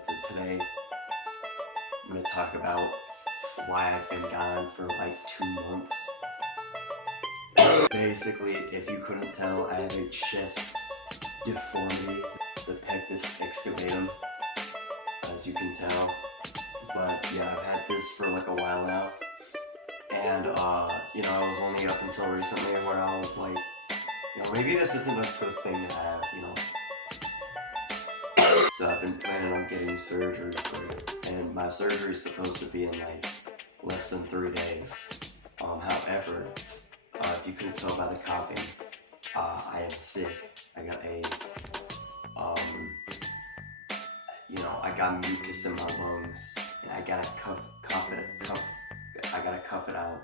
Today I'm going to talk about why I've been gone for like 2 months. Basically, if you couldn't tell, I have a chest deformity, the pectus excavatum, as you can tell. But yeah, I've had this for like a while now. And, I was only up until recently where I was like, maybe this isn't a good thing to have, So I've been planning on getting surgery for it. And my surgery is supposed to be in like less than 3 days. However, if you couldn't tell by the coughing, I am sick. I got I got mucus in my lungs, and I gotta cuff it out,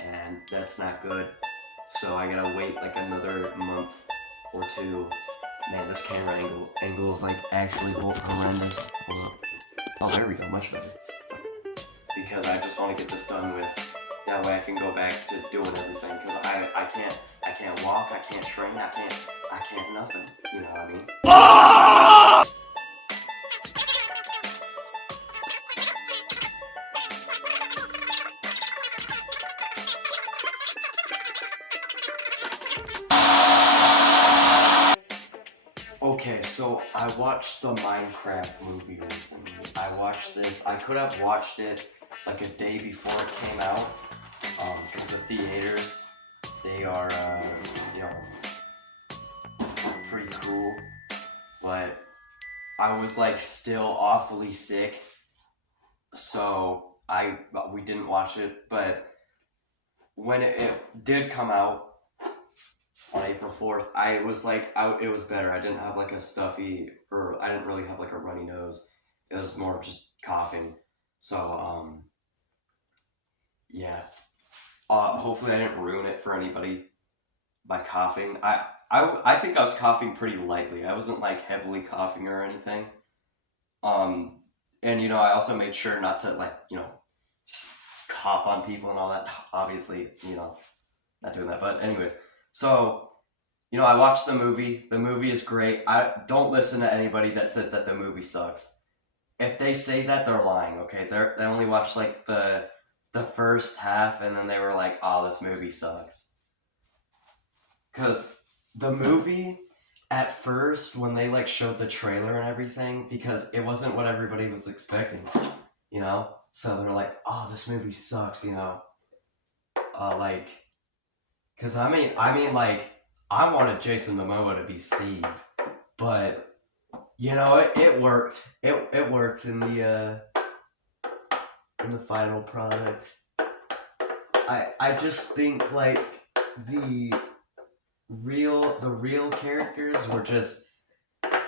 and that's not good. So I gotta wait like another month or two. Man, this camera angle is like actually horrendous. Hold up. Oh, there we go, much better. Because I just want to get this done with. That way I can go back to doing everything. Because I can't walk, I can't train, I can't nothing. You know what I mean? Okay, so I watched the Minecraft movie recently. I watched this. I could have watched it like a day before it came out, because the theaters, they are, pretty cool. But I was like still awfully sick, so we didn't watch it. But when it did come out on April 4th, it was better. I didn't have like a stuffy, or I didn't really have like a runny nose. It was more just coughing. So, yeah. Hopefully I didn't ruin it for anybody by coughing. I think I was coughing pretty lightly. I wasn't like heavily coughing or anything. And I also made sure not to like, just cough on people and all that. Obviously, not doing that. But anyways, so, I watched the movie. The movie is great. I don't listen to anybody that says that the movie sucks. If they say that, they're lying, okay? They only watched like the first half, and then they were like, "Oh, this movie sucks." Because the movie, at first, when they like showed the trailer and everything, because it wasn't what everybody was expecting, So they're like, "Oh, this movie sucks," because I mean, like, I wanted Jason Momoa to be Steve, but it worked. It worked in the final product. I just think like the real characters were just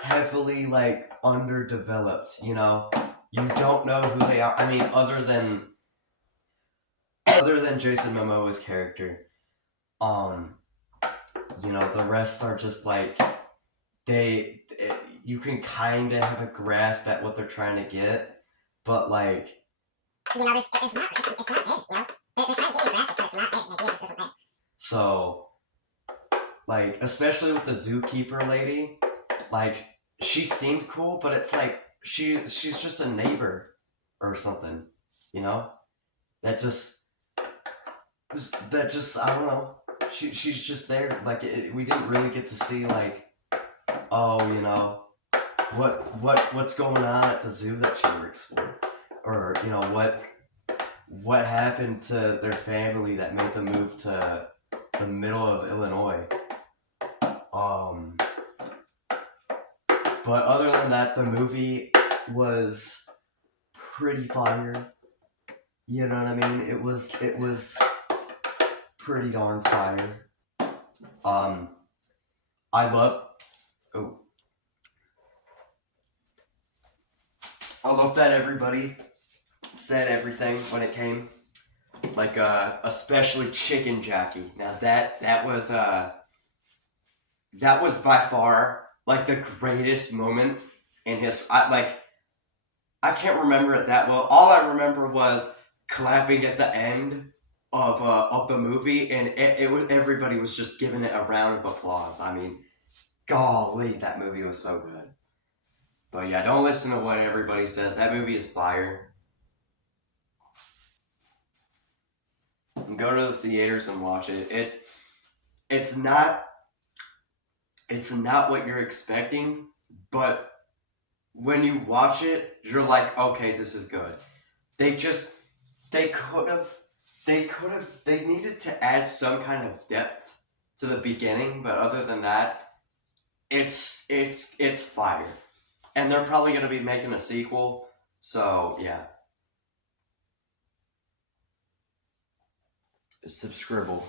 heavily like underdeveloped. You don't know who they are. I mean, other than Jason Momoa's character, the rest are just like you can kind of have a grasp at what they're trying to get, but like it's not there. They're trying to get you a grasp, but it's not there. The idea just isn't there. So, like, especially with the zookeeper lady, like, she seemed cool, but it's like she's just a neighbor or something, that just I don't know. She's just there. Like, we didn't really get to see like, what's going on at the zoo that she works for, or what happened to their family that made them move to the middle of Illinois. But other than that, the movie was pretty fire. You know what I mean? It was pretty darn fire. I love that everybody said everything when it came. Like, especially Chicken Jackie. Now that was by far like the greatest moment in his. I can't remember it that well. All I remember was clapping at the end of the movie, and it was, everybody was just giving it a round of applause. I mean, golly, that movie was so good. But yeah, don't listen to what everybody says. That movie is fire. Go to the theaters and watch it. It's not what you're expecting, but when you watch it, you're like, okay, this is good. They needed to add some kind of depth to the beginning, but other than that, it's fire. And they're probably gonna be making a sequel, so yeah. Subscribble.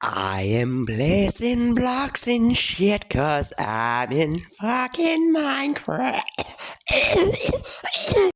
I am blazing blocks and shit, 'cause I'm in fucking Minecraft.